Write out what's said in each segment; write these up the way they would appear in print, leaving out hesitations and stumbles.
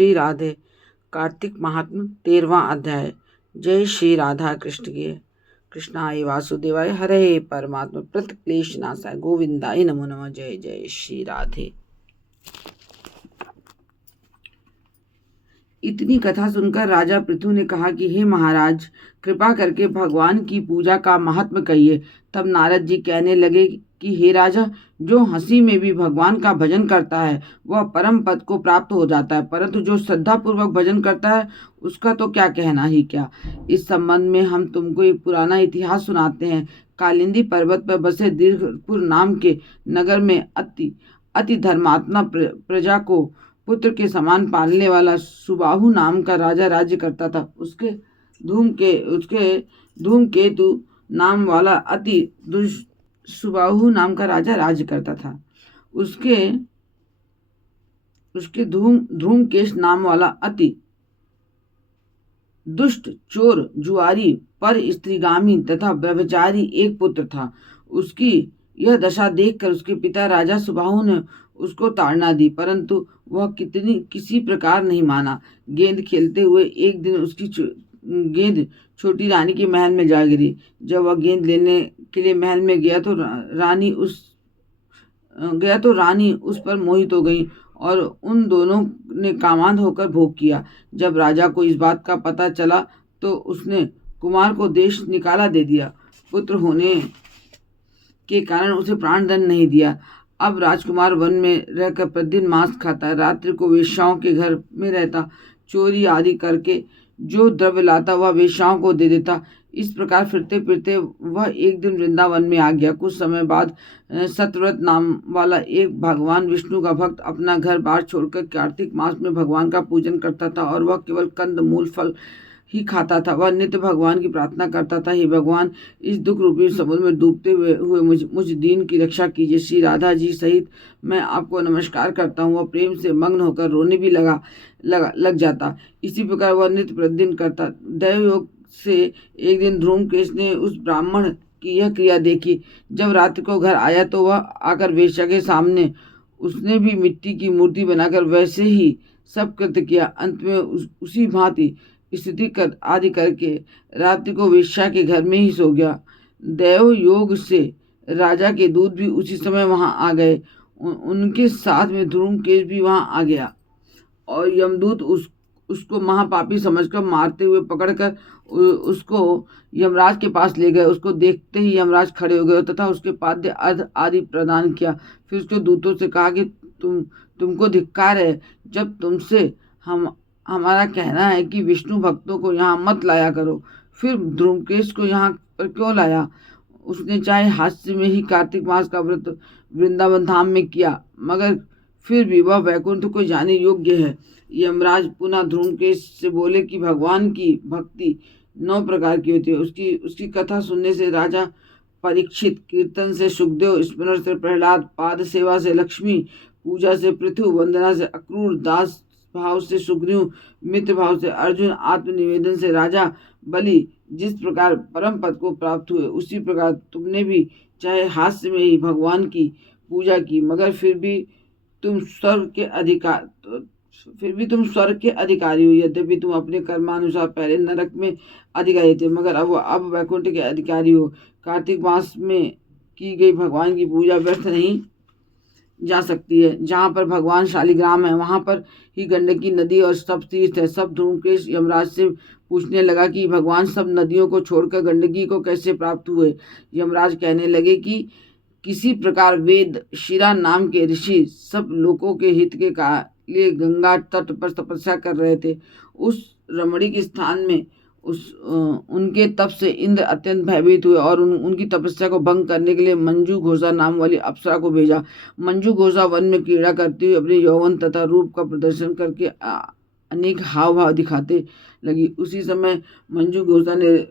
श्री राधे। कार्तिक महात्म्य 13वां अध्याय। जय श्री राधा कृष्ण की। कृष्णाय वासुदेवाय हरे परमात्मा प्रतिक्लेश नाशाय गोविंदाय नमो नमः। जय जय श्री राधे। इतनी कथा सुनकर राजा पृथु ने कहा कि हे महाराज, कृपा करके भगवान की पूजा का महात्म्य कहिए। तब नारद जी कहने लगे कि हे राजा, जो हंसी में भी भगवान का भजन करता है वह परम पद को प्राप्त हो जाता है, परंतु जो श्रद्धा पूर्वक भजन करता है उसका तो क्या कहना ही क्या। इस संबंध में हम तुमको एक पुराना इतिहास सुनाते हैं। कालिंदी पर्वत पर बसे दीर्घपुर नाम के नगर में अति धर्मात्मा प्रजा को पुत्र के समान पालने वाला सुबाहु नाम का राजा राज्य करता था। उसके धूमकेतु नाम वाला सुबाहु नाम का राजा राज्य करता था। उसके धूमकेश नाम वाला अति दुष्ट चोर जुआरी पर स्त्रीगामी तथा व्यभिचारी एक पुत्र था। उसकी यह दशा देखकर उसके पिता राजा सुबाहु ने उसको ताड़ना दी, परंतु वह किसी प्रकार नहीं माना। गेंद खेलते हुए एक दिन उसकी गेंद छोटी रानी के महल में जा गिरी। जब वह गेंद लेने के लिए महल में गया तो रानी उस पर मोहित हो गई और उन दोनों ने कामांध होकर भोग किया। जब राजा को इस बात का पता चला तो उसने कुमार को देश निकाला दे दिया। पुत्र होने के कारण उसे प्राण दंड नहीं दिया। अब राजकुमार वन में रहकर प्रतिदिन मांस खाता, रात्रि को वेश्याओं के घर में रहता, चोरी आदि करके जो द्रव्य लाता वह वेश्याओं को दे देता। इस प्रकार फिरते फिरते वह एक दिन वृंदावन में आ गया। कुछ समय बाद सत्यव्रत नाम वाला एक भगवान विष्णु का भक्त अपना घर बार छोड़कर कार्तिक मास में भगवान का पूजन करता था और वह केवल कंद मूल फल ही खाता था। वह नित्य भगवान की प्रार्थना करता था, हे भगवान, इस दुख रूपी समुद्र में डूबते हुए मुझ दीन की रक्षा कीजिए। श्री राधा जी सहित मैं आपको नमस्कार करता हूँ। वह प्रेम से मग्न होकर रोने भी लग जाता। इसी प्रकार वह नित्य प्रतिदिन करता। दैवयोग से एक दिन धूमकेश ने उस ब्राह्मण की यह क्रिया देखी। जब रात्रि को घर आया तो वह आकर वेश्या के सामने उसने भी मिट्टी की मूर्ति बनाकर वैसे ही सब कृत्य किया। अंत में उसी भांति स्थिति आदि करके रात्रि को वेश्या के घर में ही सो गया। दैव योग से राजा के दूत भी उसी समय वहां आ गए। उनके साथ में धूमकेश भी वहां आ गया और यमदूत उसको महापापी समझकर मारते हुए पकड़कर उसको यमराज के पास ले गए। उसको देखते ही यमराज खड़े हो गए तथा उसके पाद्य अर्घ आदि प्रदान किया। फिर उसके दूतों से कहा कि तुमको धिक्कार है, जब तुमसे हमारा कहना है कि विष्णु भक्तों को यहाँ मत लाया करो, फिर धूमकेश को यहाँ पर क्यों लाया। उसने चाहे हास्य में ही कार्तिक मास का व्रत वृंदावन धाम में किया, मगर फिर भी वह वैकुंठ को जाने योग्य है। यमराज पुनः धूमकेश से बोले कि भगवान की भक्ति 9 प्रकार की होती है। उसकी कथा सुनने से राजा परीक्षित, कीर्तन से सुखदेव, स्मरण से प्रहलाद, पाद सेवा से लक्ष्मी, पूजा से पृथु, वंदना से अक्रूर, दास भाव से सुग्रीव, मित्र भाव से अर्जुन, आत्मनिवेदन से राजा बलि जिस प्रकार परम पद को प्राप्त हुए, उसी प्रकार तुमने भी चाहे हास्य में ही भगवान की पूजा की, मगर फिर भी तुम स्वर्ग के अधिकारी हो। यद्यपि तुम अपने कर्मानुसार पहले नरक में अधिकारी थे, मगर अब वैकुंठ के अधिकारी हो। कार्तिक मास में की गई भगवान की पूजा व्यर्थ नहीं जा सकती है। जहाँ पर भगवान शालिग्राम है वहाँ पर ही गंडकी नदी और सब तीर्थ है। सब धूमकेश यमराज से पूछने लगा कि भगवान सब नदियों को छोड़कर गंडकी को कैसे प्राप्त हुए। यमराज कहने लगे कि किसी प्रकार वेद शिरा नाम के ऋषि सब लोगों के हित के लिए गंगा तट पर तपस्या कर रहे थे। उस रमणीक स्थान में उनके तप से इंद्र अत्यंत भयभीत हुए और उनकी तपस्या को भंग करने के लिए मंजू घोषा नाम वाली अप्सरा को भेजा। मंजू घोषा वन में क्रीड़ा करती हुई अपने यौवन तथा रूप का प्रदर्शन करके अनेक हाव भाव दिखाते लगी। उसी समय मंजू घोषा ने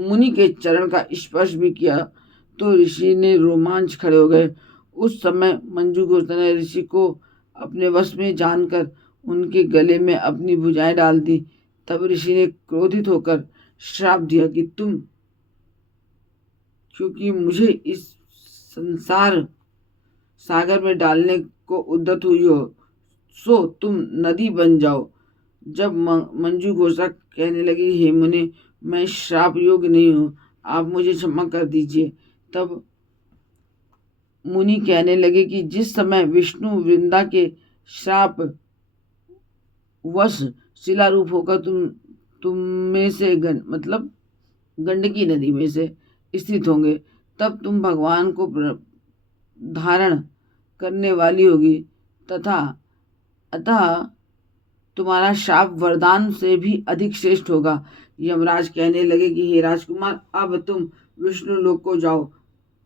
मुनि के चरण का स्पर्श भी किया तो ऋषि ने रोमांच खड़े हो गए। उस समय मंजू घोषा ने ऋषि को अपने वश में जानकर उनके गले में अपनी भुजाएं डाल दी। तब ऋषि ने क्रोधित होकर श्राप दिया कि तुम क्योंकि मुझे इस संसार सागर में डालने को उद्यत हुई हो, सो तुम नदी बन जाओ। जब मंजू घोषा कहने लगी, हे मुनि, मैं श्राप योग्य नहीं हूँ, आप मुझे क्षमा कर दीजिए। तब मुनि कहने लगे कि जिस समय विष्णु वृंदा के श्राप वश शिलारूप होकर तुम में से मतलब गंडकी नदी में से स्थित होंगे, तब तुम भगवान को धारण करने वाली होगी, तथा अतः तुम्हारा शाप वरदान से भी अधिक श्रेष्ठ होगा। यमराज कहने लगे कि हे राजकुमार, अब तुम विष्णु लोक को जाओ।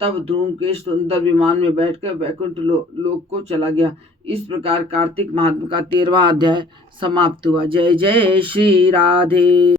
तब धूमकेश सुंदर विमान में बैठकर वैकुंठ लोक को चला गया। इस प्रकार कार्तिक महात्म का 13वां अध्याय समाप्त हुआ। जय जय श्री राधे।